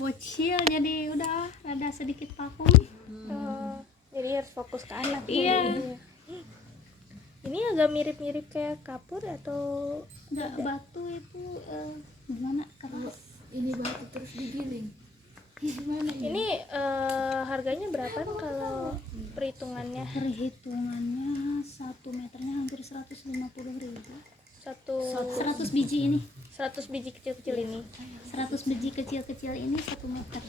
bocil jadi udah ada sedikit vakum. Jadi harus fokus ke anak. Iya. Ini agak mirip-mirip kayak kapur atau Enggak, batu itu gimana keras. Ini batu terus digiling. Gimana ya? ini harganya berapa kalau perhitungannya? Perhitungannya 1 meternya hampir 150.000. 100 biji ini. 100 biji kecil-kecil ini. 100 biji kecil-kecil ini 1 meter.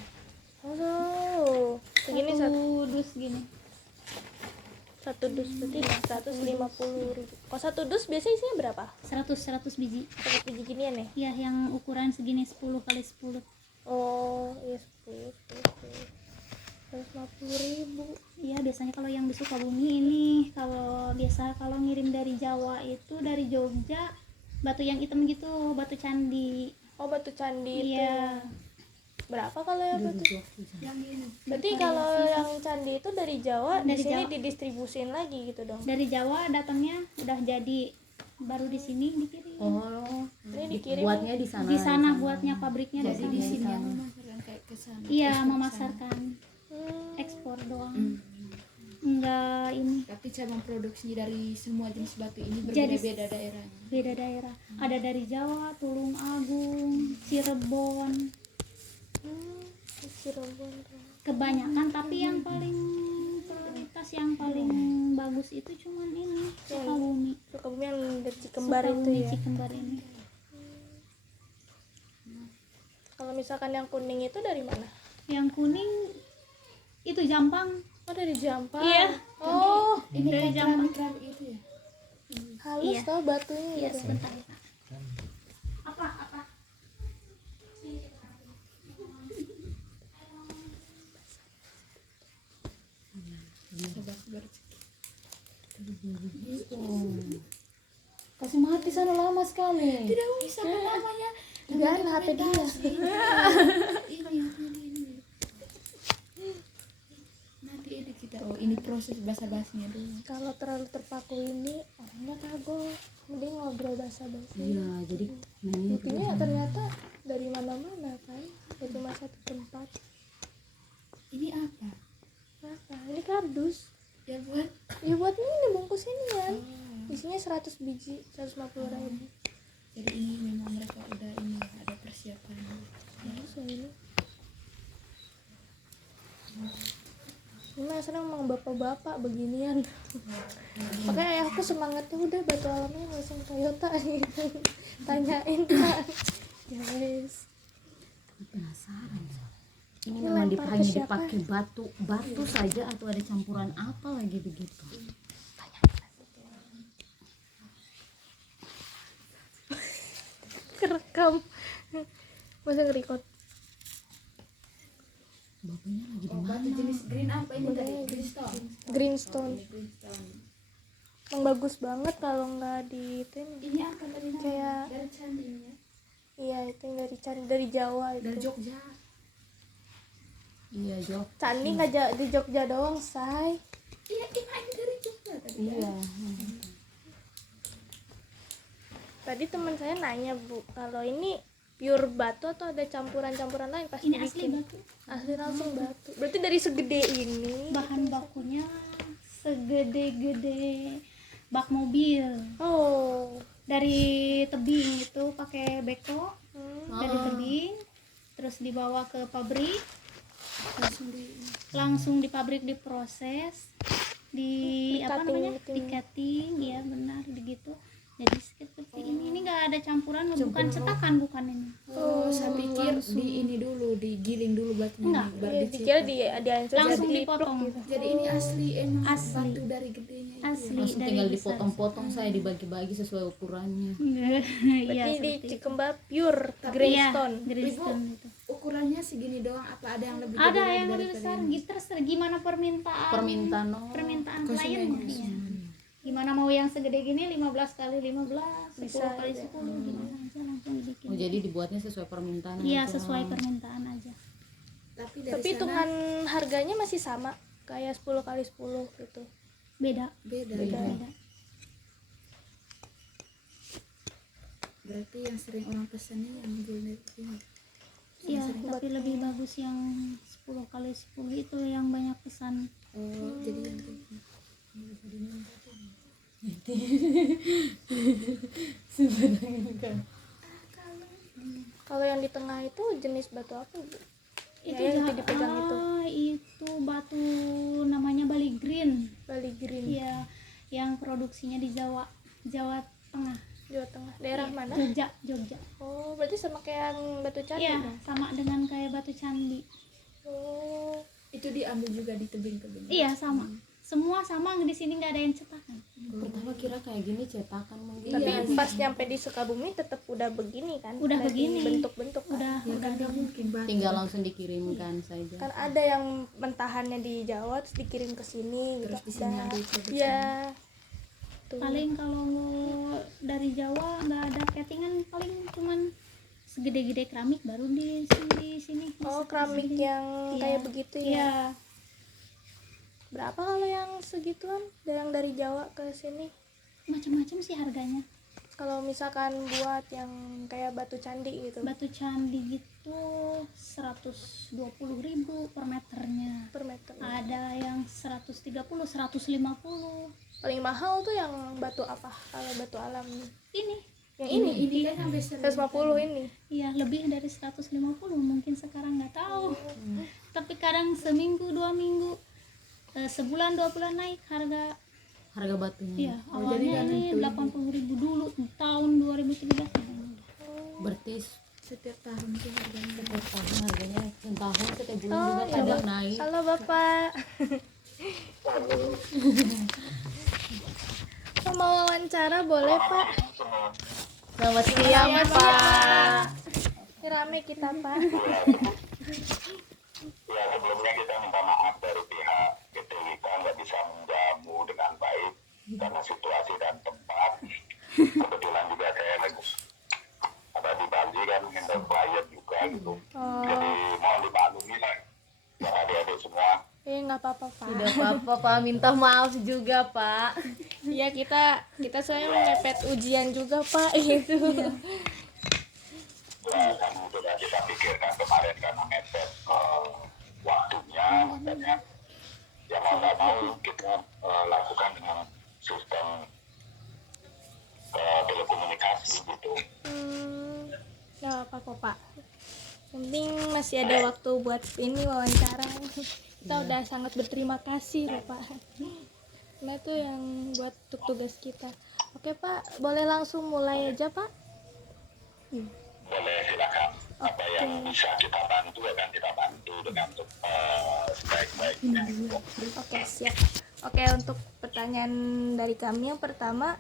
Oh, segini Satu dus gini. satu dus berarti 150.000. Kalau satu dus biasanya isinya berapa? 100 biji. 100 biji ginian ya? Ya, yang ukuran segini 10 kali 10. Oh, iya 10. 150.000. Iya, biasanya kalau yang di Sukabumi ini, kalau biasa kalau ngirim dari Jawa itu dari Jogja, batu yang hitam gitu, batu candi. Oh, batu candi itu. Iya. Berapa kalau yang batu? Yang ini. Berarti kalau yang candi itu dari Jawa, di Dari sini Jawa. didistribusin lagi gitu dong. Dari Jawa datangnya udah jadi, baru di sini dikirim. Oh, Ini dikirim. buatnya di sana. Di sana buatnya, pabriknya Jadi datang. di sini yang memasarkan kayak ke sana. Iya, ekspor ke sana. memasarkan, Hmm. ekspor doang. Enggak ini, Tapi cabang produksi dari semua jenis batu ini Jadi- berbeda-beda daerahnya. beda daerah. Ada dari Jawa, Tulung Agung, Cirebon, Cirebon. kebanyakan. Tapi yang paling prioritas, yang paling bagus itu cuman ini, Sukabumi. Sukabumi yang dari Cikembar itu Sukabumi, ya. Cikembar ini. Kalau misalkan yang kuning itu dari mana? Yang kuning itu Jampang. Oh, dari Jampang. Iya. Oh, Ini Dari kan Jampang. keramik itu ya. halus Iya. tau batunya Iya, gitu. sebentar ya, Kak. Apa? Sabar-sabar. Kasih mati sana lama sekali. Tidak bisa namanya. Biarin HP dia. Ini. Nanti ini kita ini proses basa-basinya dulu. Kalau terlalu terpaku ini orangnya kagok. Mending ngobrol basa-basi. Iya, jadi ini Buktinya ternyata dari mana-mana kan. Gak cuma satu tempat. Ini apa? Apa? Ini kardus. Ya buat Ya buat ini bungkus ini kan. Isinya 100 biji, 150.000. jadi ini memang mereka udah ini ada persiapan. Terus ini. Ini mah senang emang bapak-bapak beginian. Makanya ayahku semangatnya udah batu alamnya langsung Toyota gitu. Tanyain kan. Ya guys. penasaran. Ini Ini memang lempar ke hanya siapa? dipakai batu saja atau ada campuran apa lagi begitu? Kerekam. Masa nge-record? Bapaknya lagi di Oh, mana? batu jenis green apa ini tadi? Greenstone. Greenstone. Greenstone. Emang bagus banget kalau nggak di itu ini. Ini apa dari mana? Kayak Dari candinya. iya itu yang dari Jawa itu. Dari Jogja. Iya, Jok. Candi nggak di Jogja doang, say. Iya, ini dari Jogja tadi. Iya. Tadi teman saya nanya, Bu, kalau ini pure batu atau ada campuran-campuran lain pas Ini asli dibikin? batu. Asli langsung batu. Berarti dari segede ini. Bahan bakunya segede-gede bak mobil. Oh. Dari tebing itu pakai beko, Hmm. dari tebing terus dibawa ke pabrik, Langsung di langsung di pabrik diproses, di apa Di-cutting namanya, gitu. di cutting, ya benar begitu. Jadi seperti ini nggak ada campuran, bukan cetakan, bukan ini. Oh, saya pikir di ini dulu, digiling dulu batunya Enggak. nih, baru Iya, dikira dicetak. dihancur Langsung jadi dipotong. pluk gitu. Jadi ini asli emang Asli. batu dari gedenya itu. Asli. Langsung dari tinggal besar. dipotong-potong, saya dibagi-bagi sesuai ukurannya. Iya, Berarti di seperti itu. Cikembar pure Tapi greenstone. Iya, greenstone itu. Ukurannya segini doang apa ada yang lebih Ada gede lagi yang lebih daripada besar, ini? gitu terserah gimana permintaan Permintaan klien. Konsumennya. Iya. Gimana mau yang segede gini 15 kali 15, 10 Bisa kali aja. 10, gimana aja langsung dibikin. Oh, jadi dibuatnya sesuai permintaan. Iya, aja. sesuai permintaan aja. Tapi dari Tapi sana hitungan harganya masih sama kayak 10 kali 10 gitu. Beda. beda. Beda. Berarti yang sering orang pesan ini yang golden ini. Iya, Sering tapi lebih bagus yang 10 kali 10 itu yang banyak pesan. Oh, jadi yang kayak gini. Ini bisa diminta tuh. Kalau yang di tengah itu jenis batu apa, Bu? Itu Ya, yang dipegang itu. itu batu namanya Bali Green. Bali Green. Iya, yang produksinya di Jawa Tengah. Jawa Tengah. Daerah Iya, mana? Jogja. Oh, berarti sama kayak yang batu candi Iya, dong? sama dengan kayak batu candi. Oh, Itu diambil juga di tebing-tebing. Iya, sama. Semua sama, di sini nggak ada yang cetakan. Pertama kira kayak gini cetakan mungkin. tapi Iya. pas nyampe di Sukabumi tetap udah begini kan? Udah Udah begini. bentuk-bentuk kan? Udah Ya kan nggak mungkin batu. Tinggal langsung dikirimkan saja. Kan ada yang mentahannya di Jawa terus dikirim ke sini Terus gitu. di sini Ada. ada produksi. Iya. Tuh. Paling kalau dari Jawa nggak ada ketingan, paling cuman segede-gede keramik baru di sini. Oh, keramik Segede. yang Iya. kayak begitu ya. Iya, Berapa kalau yang segituan? Yang dari Jawa ke sini? macam-macam sih harganya. Kalau misalkan buat yang kayak batu candi gitu, Batu candi gitu 120.000 per meternya. per meter. Ada yang 130, 150. Paling mahal tuh yang batu apa? Kalau batu alam Ini, yang ini, Ini kan sampai 150 ini. iya lebih dari 150 mungkin sekarang nggak tahu. Tapi kadang seminggu, 2 minggu, sebulan, 2 bulan naik harga. Harga batunya. Iya, jadi awalnya nggak ini tentu. 80.000 dulu tahun 2013. Berarti setiap tahun tuh harganya. setiap tahun harganya setahun setiap bulan Oh, juga iya, kadang Pak. naik. Halo Bapak. Mau wawancara boleh Pak? Selamat siang Iya, Pak. Ini rame kita Pak. Ya, sebelumnya kita minta maaf dari pihak PT Wika nggak bisa menjamu dengan baik karena situasi dan tempat. Kebetulan juga saya lagi ada di Bali kan, handle klien juga gitu. Jadi mohon dimaklumi lah buat adik-adik semua. Nggak apa-apa Pak. Tidak apa-apa Pak, minta maaf juga Pak. Iya kita soalnya mepet ujian juga Pak gitu. Ya, kan sudah kita pikirkan kemarin karena mepet waktunya, makanya ya mau nggak mau kita lakukan dengan sistem telekomunikasi gitu. Nggak apa-apa Pak. Yang penting masih ada waktu buat ini wawancara. Kita udah sangat berterima kasih loh Pak. Nah itu yang buat tugas kita. Oke Pak, boleh langsung mulai aja Pak? Boleh, silakan. Apa yang bisa kita bantu akan kita bantu dengan sebaik-baiknya. Oke siap. Oke, untuk pertanyaan dari kami yang pertama,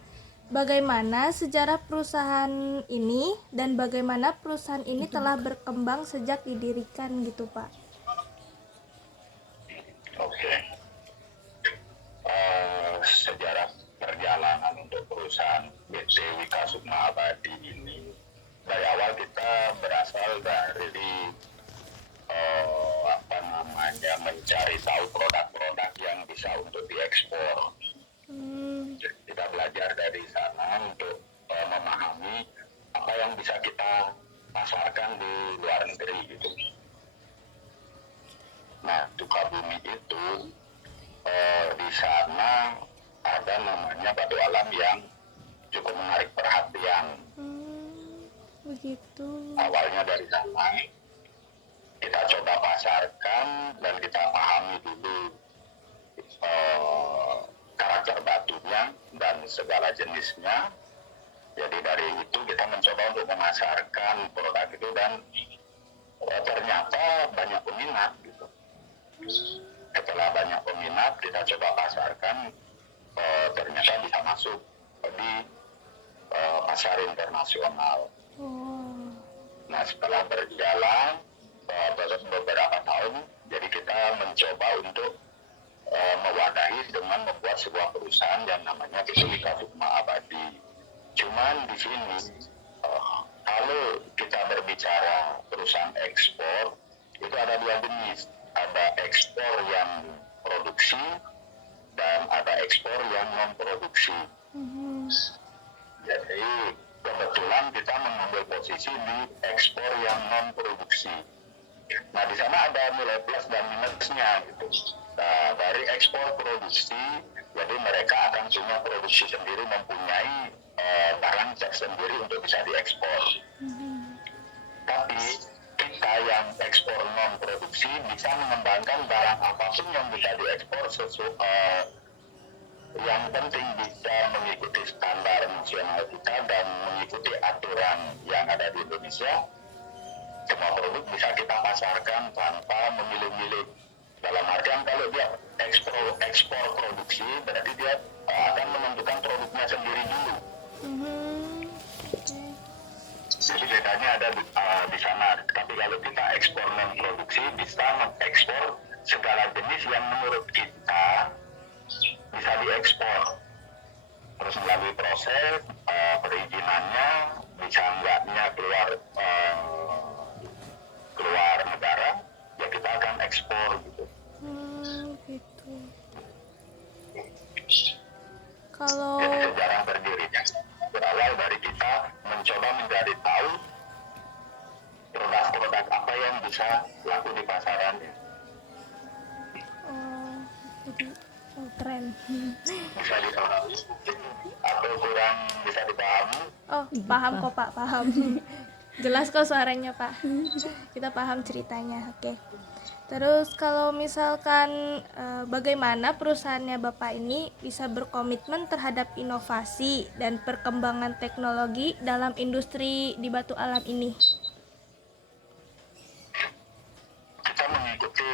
bagaimana sejarah perusahaan ini dan bagaimana perusahaan ini telah berkembang sejak didirikan gitu Pak? Oke. Sejarah perjalanan untuk perusahaan PT Wika Sukma Abadi ini dari awal kita berasal dari mencari tahu produk-produk yang bisa untuk diekspor. Jadi kita belajar dari sana untuk memahami apa yang bisa kita pasarkan di luar negeri gitu. Nah, Sukabumi itu di sana ada namanya batu alam yang cukup menarik perhatian. Begitu. Awalnya dari sana kita coba pasarkan dan kita pahami dulu karakter batunya dan segala jenisnya. Jadi dari itu kita mencoba untuk memasarkan produk itu dan ternyata banyak peminat gitu. Setelah banyak peminat kita coba pasarkan, ternyata bisa masuk di pasar internasional. Nah, setelah berjalan beberapa tahun, jadi kita mencoba untuk mewadahi dengan membuat sebuah perusahaan yang namanya PT Wika Sukma Abadi. Cuman di sini kalau kita berbicara perusahaan ekspor itu ada dua jenis, ada ekspor yang produksi dan ada ekspor yang non produksi. Jadi kebetulan kita mengambil posisi di ekspor yang non produksi. Nah, di sana ada nilai plus dan minusnya gitu. Nah, dari ekspor produksi, jadi mereka akan punya produksi sendiri, mempunyai barang sendiri untuk bisa diekspor. Tapi kita yang ekspor non produksi bisa mengembangkan barang apapun yang bisa diekspor yang penting bisa mengikuti standar nasional kita dan mengikuti aturan yang ada di Indonesia. Semua produk bisa kita pasarkan tanpa memilih-milih. Dalam artian kalau dia ekspor produksi, berarti dia akan menentukan produknya sendiri dulu. Jadi bedanya ada di sana. Tapi kalau kita ekspor non produksi, bisa mengekspor segala jenis yang menurut kita bisa diekspor. Terus melalui proses perizinannya, bisa enggaknya keluar negara, ya kita akan ekspor gitu. Gitu. Kalau Jadi sejarah berdirinya berawal dari kita mencoba mencari tahu produk-produk apa yang bisa laku di pasaran. jadi keren. Bisa dipahami atau kurang bisa dipahami? Oh, paham kok Pak, paham. Jelas kok suaranya Pak. Kita paham ceritanya. Oke. Terus kalau misalkan bagaimana perusahaannya Bapak ini bisa berkomitmen terhadap inovasi dan perkembangan teknologi dalam industri di batu alam ini? Kita mengikuti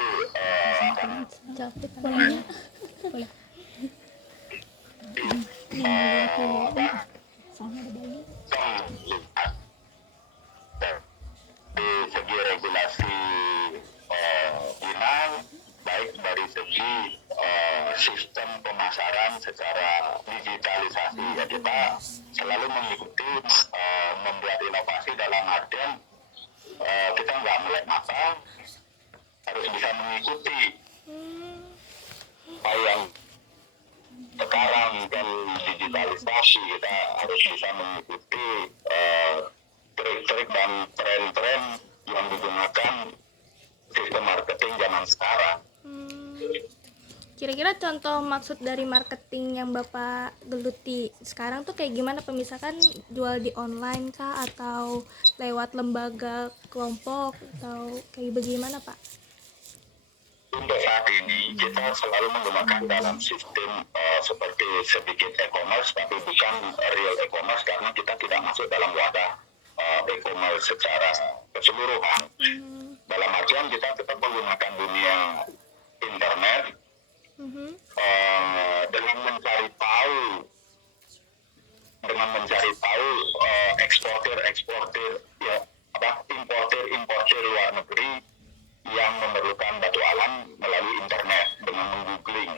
di segi regulasi Inang, baik dari segi sistem pemasaran secara digitalisasi, ya kita selalu mengikuti membuat inovasi dalam artian kita nggak melek mata, harus bisa mengikuti apa yang sekarang dan digitalisasi. Kita harus bisa mengikuti trik-trik dan tren-tren yang digunakan sistem marketing zaman sekarang. Kira-kira contoh maksud dari marketing yang Bapak geluti sekarang tuh kayak gimana? Misalkan jual di online kah atau lewat lembaga kelompok atau kayak bagaimana Pak? Untuk saat ini kita selalu menggunakan dalam sistem seperti sedikit e-commerce, tapi bukan real e-commerce karena kita tidak masuk dalam wadah e-commerce secara keseluruhan. Dalam artian kita tetap menggunakan dunia internet dengan mencari tahu eksportir ya importir luar negeri yang memerlukan batu alam melalui internet dengan menggoogling.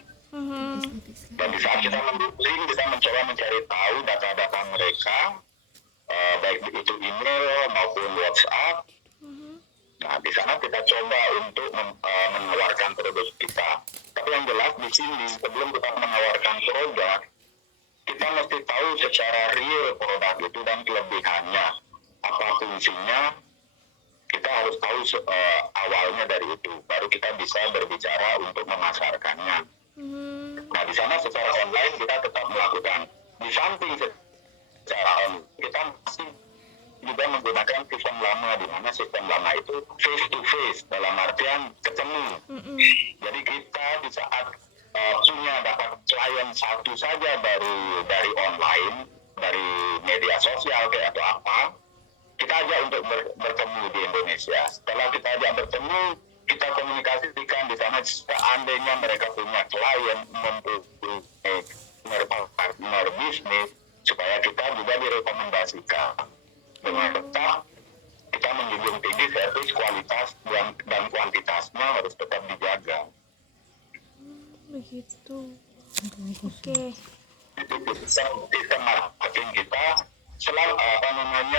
Dan di saat kita menggoogling, kita mencoba mencari tahu data-data mereka, baik itu email maupun WhatsApp. Nah, di sana kita coba untuk menawarkan produk kita. Tapi yang jelas di sini, sebelum kita menawarkan produk, kita mesti tahu secara real produk itu dan kelebihannya, apa fungsinya. Kita harus tahu awalnya dari itu, baru kita bisa berbicara untuk memasarkannya. Nah, di sana secara online kita tetap melakukan. Di samping secara online, kita masih juga menggunakan sistem lama, di mana sistem lama itu face to face, dalam artian ketemu. Jadi kita di saat dapat klien satu saja dari online, dari media sosial kayak atau apa, kita ajak untuk bertemu di Indonesia. Setelah kita ajak bertemu, kita komunikasikan di sana. Seandainya mereka punya klien, mempunyai partner bisnis, supaya kita juga direkomendasikan. Dengan tetap kita menjunjung tinggi servis, kualitas dan kuantitasnya harus tetap dijaga. Begitu. Oke. Itu sistem marketing kita selalu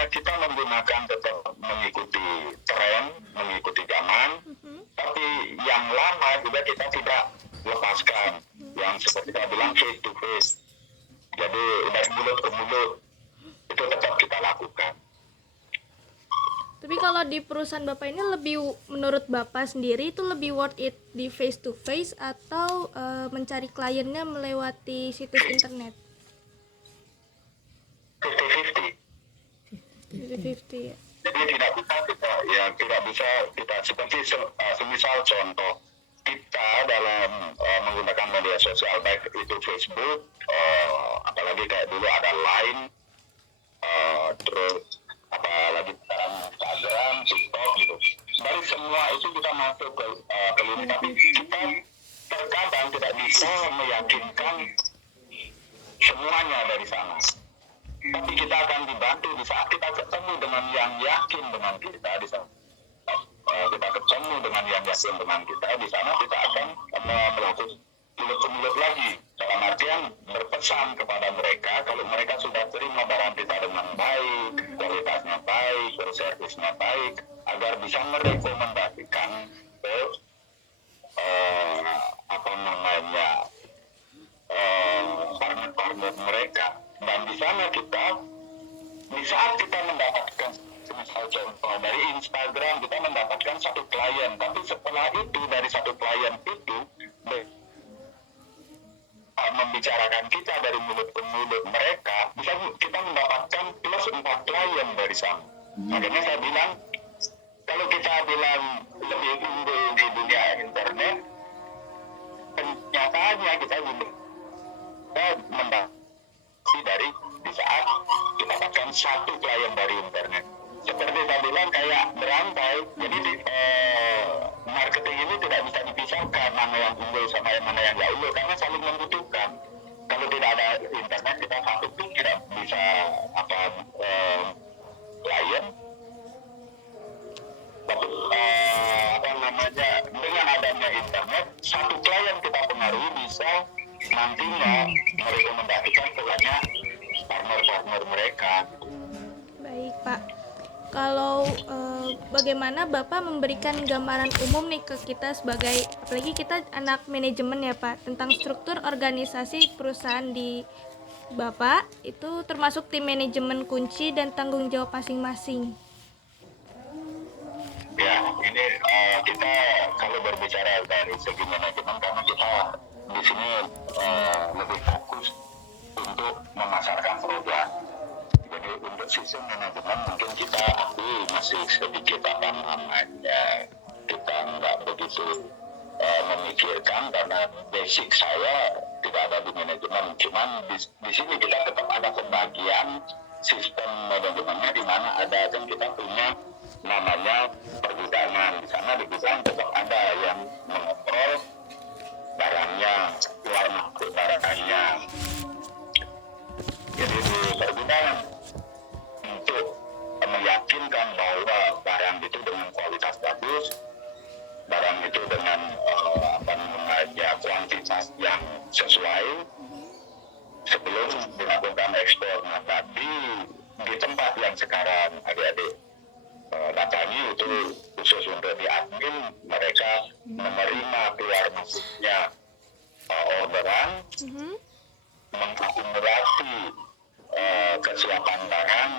kita menggunakan tetap mengikuti tren, mengikuti zaman, tapi yang lama juga kita tidak lepaskan, yang seperti saya bilang face to face. Jadi dari mulut ke mulut itu tetap kita lakukan. Tapi kalau di perusahaan Bapak ini menurut Bapak sendiri itu lebih worth it di face to face atau mencari kliennya melewati situs internet? 50-50. 50-50 ya. Jadi tidak bisa kita seperti semisal contoh kita dalam menggunakan media sosial baik itu Facebook, apalagi kayak dulu ada Line, terus apalagi sekarang Instagram, TikTok gitu. Dari semua itu kita masuk ke lini, tapi kita terkadang tidak bisa meyakinkan semuanya dari sana. Tapi kita akan dibantu di saat kita ketemu dengan yang yakin dengan kita di sana. Kita ketemu dengan yang yakin dengan kita di sana, kita akan melakukan mulut-mulut lagi, dalam artian berpesan kepada mereka kalau mereka sudah terima barang kita dengan baik, kualitasnya baik, servisnya baik, agar bisa merekomendasikan ke partner-partner mereka. Dan di sana kita, di saat kita mendapatkan misal contoh dari Instagram, kita mendapatkan satu klien, tapi setelah itu dari satu klien itu membicarakan kita dari mulut ke mulut mereka, bisa kita mendapatkan plus 4 klien dari sana. Makanya saya bilang, kalau kita bilang lebih unggul di dunia internet, kenyataannya kita mendapatkan dari di saat kita dapatkan satu klien dari internet. Seperti saya bilang kayak berantai, jadi marketing ini tidak bisa dipisahkan mana yang unggul sama mana yang nggak unggul, karena saling membutuhkan. Kalau tidak ada internet, kita satu pun tidak bisa klien. Dengan adanya internet, satu klien kita pengaruhi bisa nantinya merekomendasikan kepada partner-partner mereka. Baik Pak, kalau bagaimana Bapak memberikan gambaran umum nih ke kita sebagai, apalagi kita anak manajemen ya Pak, tentang struktur organisasi perusahaan di Bapak itu termasuk tim manajemen kunci dan tanggung jawab masing-masing. Ya, ini kita kalau berbicara dari segi manajemen, karena kita di sini lebih fokus untuk memasarkan produk. Jadi untuk sistem manajemen mungkin kita akui masih sedikit namanya, kita nggak begitu memikirkan, karena basic saya tidak ada di manajemen. Cuman di sini kita tetap ada pembagian sistem manajemennya, di mana ada, dan kita punya namanya pergudangan. Di sana di gudang tetap ada yang mengontrol barangnya, keluar masuk barangnya. Jadi di pergudangan untuk meyakinkan bahwa barang itu dengan kualitas bagus, barang itu dengan kuantitas yang sesuai sebelum dilakukan ekspor. Nah, tapi di tempat yang sekarang adik-adik datangi itu khusus untuk di admin, mereka menerima keluar masuknya orderan, mengakumulasi kesiapan barang,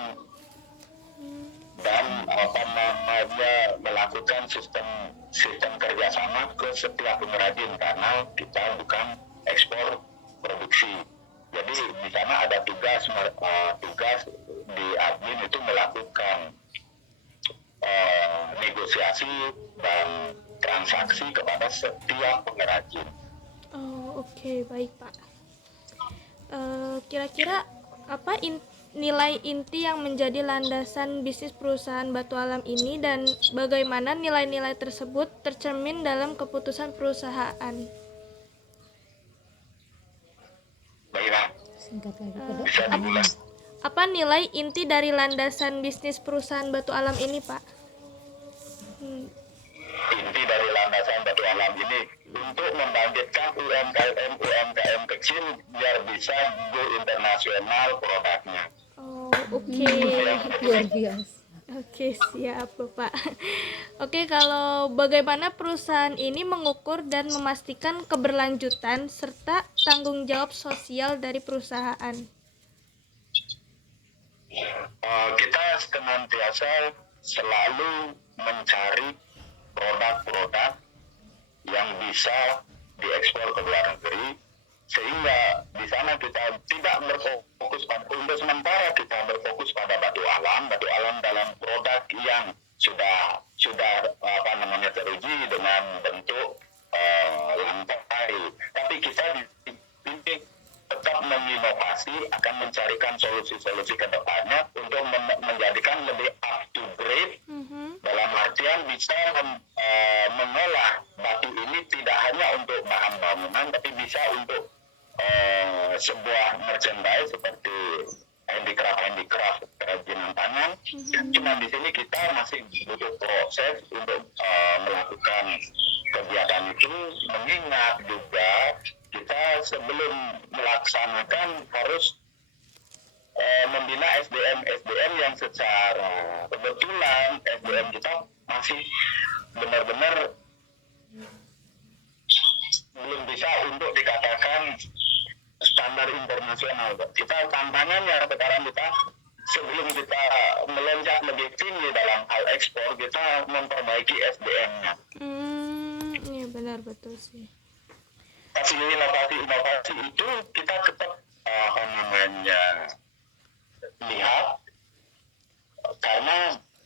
dan melakukan sistem kerjasama ke setiap pengrajin, karena kita bukan ekspor produksi. Jadi di sana ada tugas di admin itu melakukan negosiasi dan transaksi kepada setiap pengrajin. Oh, oke, baik Pak. Kira-kira apa nilai inti yang menjadi landasan bisnis perusahaan Batu Alam ini, dan bagaimana nilai-nilai tersebut tercermin dalam keputusan perusahaan? Baiklah, bisa diulang. Apa nilai inti dari landasan bisnis perusahaan Batu Alam ini, Pak? Inti dari landasan Batu Alam ini untuk membangkitkan UMKM kecil biar bisa go internasional produknya. Oh, oke. Luar biasa. Oke, siap Bapak. Oke, kalau bagaimana perusahaan ini mengukur dan memastikan keberlanjutan serta tanggung jawab sosial dari perusahaan? Kita senantiasa selalu mencari produk-produk yang bisa diekspor ke luar negeri, sehingga di sana kita tidak berfokus untuk sementara kita berfokus pada batu alam dalam produk yang sudah teruji dengan bentuk lantai, tapi kita dibimbing tetap menginovasi, akan mencarikan solusi-solusi ke depannya untuk menjadikan lebih up to grade, dalam artian bisa mengolah batu ini tidak hanya untuk bahan bangunan, tapi bisa untuk sebuah merchandise seperti handicraft kerajinan tangan. Cuma di sini kita masih butuh proses untuk melakukan kegiatan itu, mengingat juga kita sebelum melaksanakan harus membina SDM yang secara kebetulan SDM kita masih benar-benar belum bisa untuk dikatakan standar internasional. Kita tantangannya sekarang kita sebelum kita melonjak lebih tinggi dalam hal ekspor, kita memperbaiki SDM-nya. Iya benar, betul sih. Tapi inovasi itu kita tetap lihat, karena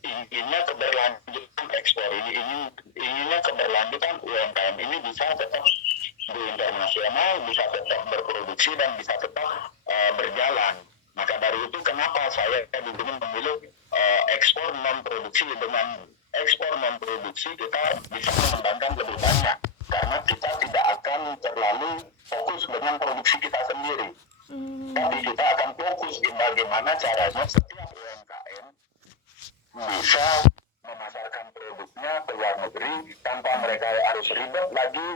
inginnya keberlanjutan ekspor ini, inginnya keberlanjutan UMKM ini bisa tetap di internasional, bisa tetap berproduksi dan bisa tetap berjalan. Maka dari itu kenapa saya dulu memilih ekspor non produksi. Dengan ekspor non produksi kita bisa mengembangkan lebih banyak, karena kita tidak akan terlalu fokus dengan produksi kita sendiri, tapi kita akan fokus di bagaimana caranya setiap UMKM bisa memasarkan produknya ke luar negeri tanpa mereka harus ribet lagi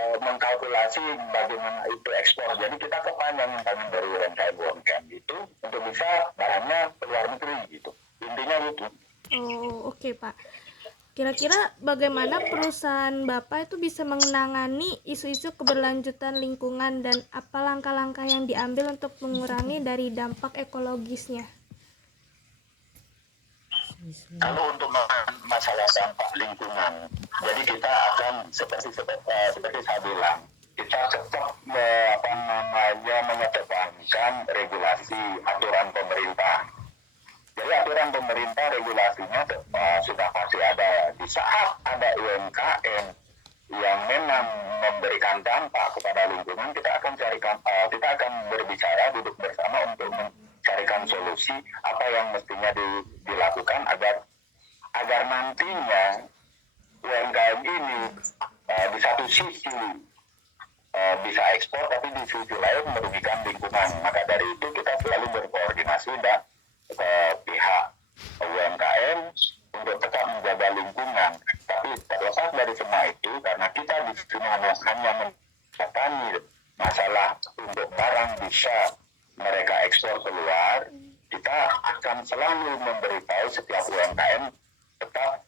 mengkalkulasi bagaimana itu ekspor. Jadi kita kepanjangan kami dari UMKM itu untuk bisa barangnya ke luar negeri gitu. Intinya itu. Oh, oke, Pak. Kira-kira bagaimana perusahaan Bapak itu bisa menangani isu-isu keberlanjutan lingkungan dan apa langkah-langkah yang diambil untuk mengurangi dari dampak ekologisnya? Kalau untuk masalah dampak lingkungan, jadi kita akan seperti saya bilang, kita tetap mengedepankan regulasi aturan pemerintah. Jadi aturan pemerintah regulasinya sudah pasti ada. Di saat ada UMKM yang memang memberikan dampak kepada lingkungan, kita akan berbicara, duduk bersama untuk mencarikan solusi apa yang mestinya dilakukan agar nantinya UMKM ini di satu sisi bisa ekspor, tapi di sisi lain merugikan lingkungan. Maka dari itu kita selalu berkoordinasi dan pihak UMKM untuk tetap menjaga lingkungan. Tapi terlepas dari semua itu, karena kita di sini hanya menangani masalah untuk barang bisa mereka ekspor keluar, kita akan selalu memberitahu setiap UMKM tetap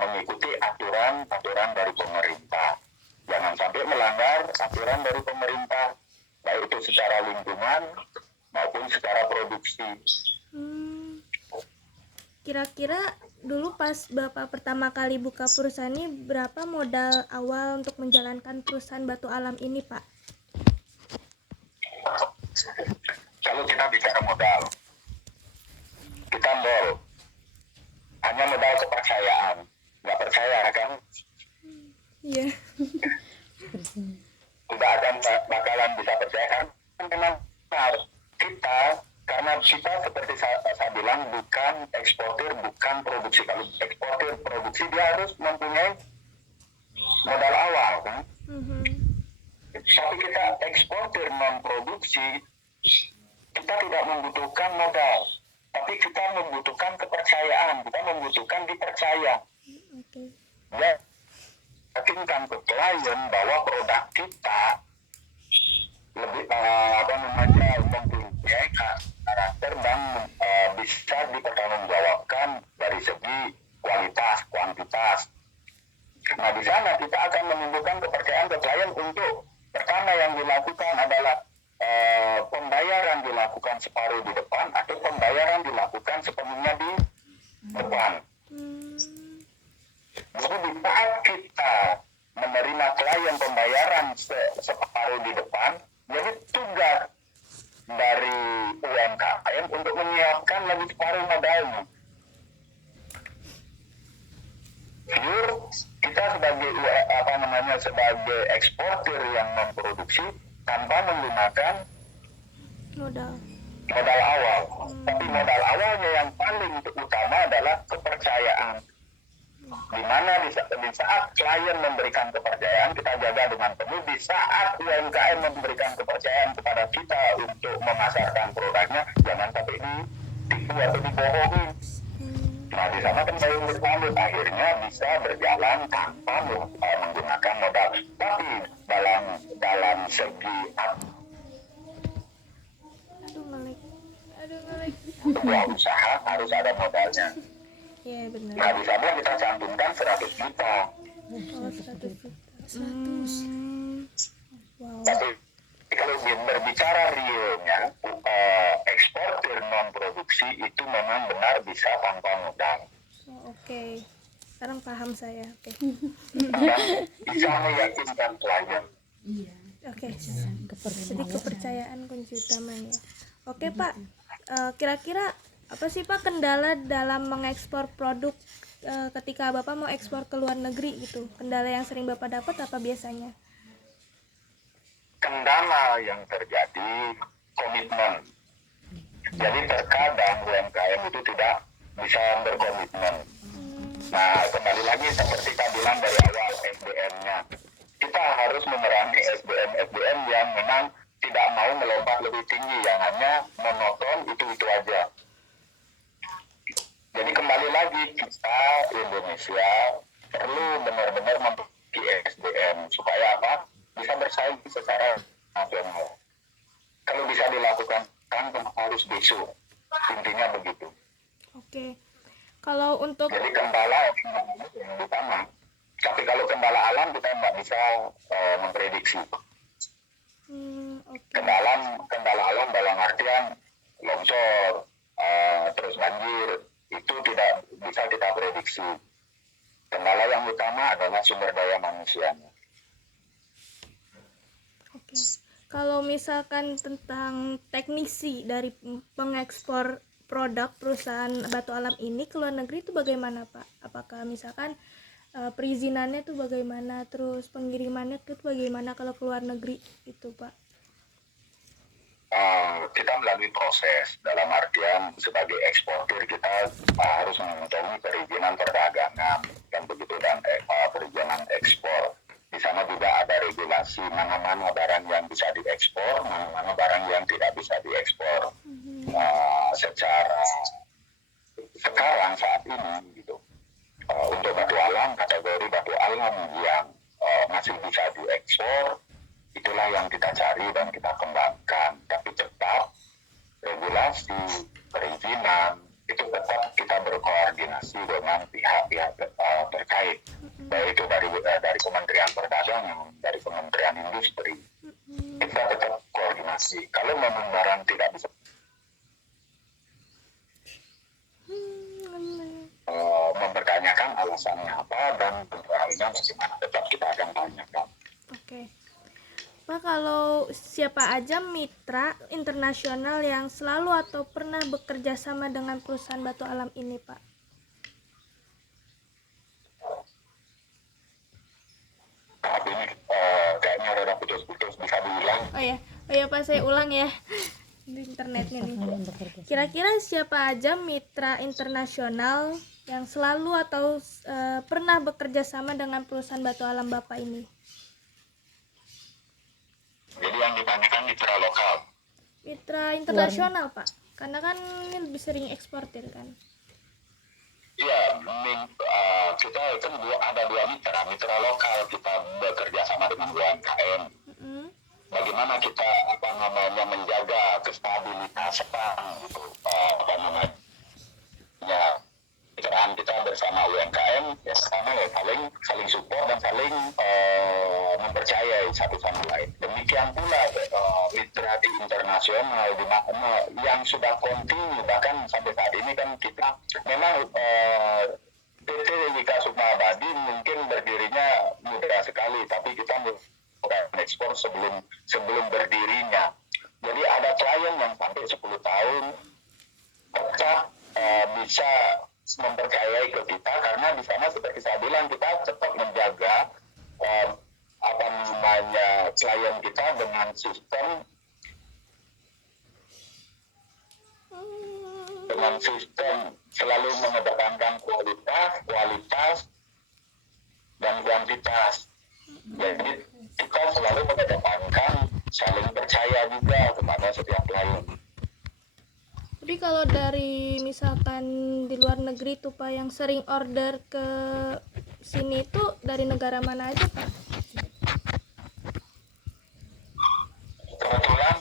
mengikuti aturan dari pemerintah. Jangan sampai melanggar aturan dari pemerintah, baik itu secara lingkungan maupun secara produksi. Kira-kira dulu pas Bapak pertama kali buka perusahaan ini, berapa modal awal untuk menjalankan perusahaan batu alam ini, Pak? Kalau kita bicara modal, kita hanya modal kepercayaan. Nggak percaya kan? Iya. Tidak akan bakalan bisa percaya kan? Memang kita, karena kita seperti saya bilang bukan eksportir, bukan produksi. Kalau eksportir produksi dia harus mempunyai modal awal kan? Tapi kita eksportir non produksi, kita tidak membutuhkan modal, tapi kita membutuhkan kepercayaan, kita membutuhkan dipercaya. Ya, yakinkan ke klien bahwa produk kita lebih mempunyai karakter dan bisa dipertanggungjawabkan dari segi kualitas, kuantitas. Nah, di sana kita akan menimbulkan kepercayaan ke klien untuk pertama yang dilakukan adalah pembayaran dilakukan separuh di depan atau pembayaran dilakukan sepenuhnya di depan. Hmm. Jadi di saat kita menerima klien pembayaran separuh di depan, jadi tugas dari UMKM untuk menyiapkan lagi separuh modalnya. Pure kita sebagai sebagai eksportir yang memproduksi tanpa menggunakan modal awal. Tapi modal awalnya yang paling utama adalah kepercayaan. Di mana di saat klien memberikan kepercayaan, kita jaga dengan penuh. Di saat UMKM memberikan kepercayaan kepada kita untuk memasarkan produknya, jangan sampai ditipu atau dibohongi. Nah, di sana kan saya berlanjut akhirnya bisa berjalan tanpa menggunakan modal. Tapi dalam segi sebuah usaha harus ada modalnya. Iya benar. Nah, di sana kita cantumkan 100 juta. Oh, 100 juta. Wow. Tapi kalau berbicara realnya, eksportir non produksi itu memang benar bisa tanpa modal. Oh, oke. Sekarang paham saya. Oke. Dan bisa meyakinkan klien. Oke. Jadi kepercayaan kunci utamanya. Oke, Pak. Kira-kira apa sih Pak kendala dalam mengekspor produk ketika Bapak mau ekspor ke luar negeri gitu? Kendala yang sering Bapak dapat apa biasanya? Kendala yang terjadi komitmen. Jadi terkadang UMKM itu tidak bisa berkomitmen. Nah, kembali lagi seperti saya bilang dari awal SDM-nya. Kita harus memerangi SDM yang memang tidak mau melompat lebih tinggi, yang hanya monoton itu aja. Jadi kembali lagi kita Indonesia perlu benar-benar memiliki SDM supaya apa? Bisa bersaing secara nasional. Kalau bisa dilakukan kan harus besok. Intinya begitu. Oke. Kalau untuk Jadi kendala yang utama. Tapi kalau kendala alam kita nggak bisa memprediksi. oke. Kendala alam dalam artian longsor, terus banjir, itu tidak bisa kita prediksi. Kendala yang utama adalah sumber daya manusianya. Oke. Kalau misalkan tentang teknisi dari pengekspor produk perusahaan batu alam ini ke luar negeri itu bagaimana Pak? Apakah misalkan perizinannya itu bagaimana, terus pengirimannya itu bagaimana kalau ke luar negeri itu Pak? Kita melalui proses, dalam artian sebagai eksportir kita harus mengantongi perizinan perdagangan dan begitu, dan perizinan ekspor. Di sana juga ada regulasi mana-mana barang yang bisa diekspor, mana-mana barang yang tidak bisa diekspor. Secara sekarang saat ini gitu, untuk batu alam, kategori batu alam yang masih bisa diekspor, itulah yang kita cari dan kita kembangkan. Tapi tetap regulasi, perizinan, itu tetap kita berkoordinasi dengan pihak-pihak terkait, baik itu dari Kementerian Perdagangan, dari Kementerian Industri. Kita tetap koordinasi. Kalau memang barang tidak bisa mempertanyakan alasannya apa dan bentuknya bagaimana, tetap kita akan tanyakan. Oke. Pak, kalau siapa aja mitra internasional yang selalu atau pernah bekerja sama dengan perusahaan batu alam ini, Pak? Saat ini kayaknya rada putus-putus, bisa diulang. Oh ya Pak, saya ulang ya di internetnya nih. Kira-kira siapa aja mitra internasional yang selalu atau pernah bekerja sama dengan perusahaan batu alam Bapak ini? Jadi yang ditanyakan mitra lokal. Mitra internasional, Pak. Karena kan ini lebih sering eksportir kan. Iya, kita itu ada dua mitra. Mitra lokal kita bekerja sama dengan UMKM. Bagaimana kita menjaga kestabilitasan mitraan kita bersama UMKM ya, sama ya saling support dan saling mempercayai satu sama lain. Demikian pula mitra di internasional di mana yang sudah kontinu, bahkan sampai saat ini kan kita memang PT Wika Sukma Abadi mungkin berdirinya mudah sekali, tapi kita bukan ekspor sebelum berdirinya. Jadi ada klien yang sampai 10 tahun tetap bisa mempercayai ke kita, karena di sana seperti saya bilang kita tetap menjaga apa namanya klien kita dengan sistem selalu mengedepankan kualitas dan kuantitas. Jadi kita selalu mengedepankan saling percaya juga kepada setiap klien. Jadi kalau dari misalkan di luar negeri tuh Pak yang sering order ke sini tuh dari negara mana aja Pak? Kebetulan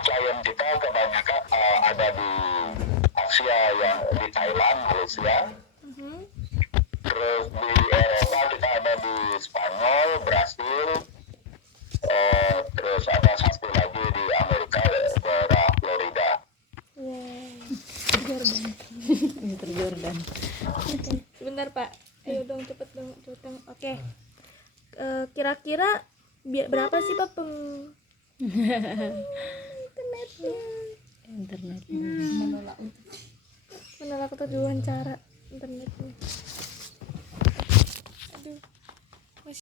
klien kita kebanyakan ada di Asia, yang di Thailand, Malaysia. Terus di Eropa kita ada di Spanyol, Brasil. Terus ada satu lagi di Amerika, daerah Florida. Jordan. Sebentar Pak, ayo dong cepet dong. Oke. Kira-kira berapa sih Pak Internet. menolak untuk diwawancara?